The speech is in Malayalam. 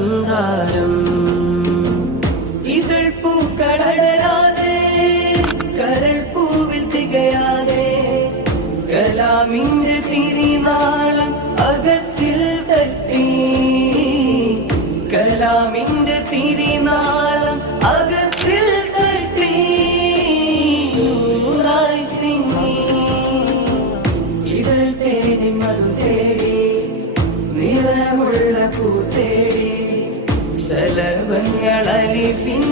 മന്ദാരം ഇതൾ പൂക്കളടരാതെ കരൾ പൂവിൽ തികയാതെ കലാമിന്റെ തിരിനാളം അകത്തിൽ തട്ടി കലാമിന്റെ തിരിനാളം അകത്തിൽ തട്ടി നൂറായി തിങ്ങി ഇതൾ തേടി മറു തേടി നിറമുള്ള പൂ തേടി ശലഭങ്ങൾ അലിഫിൻ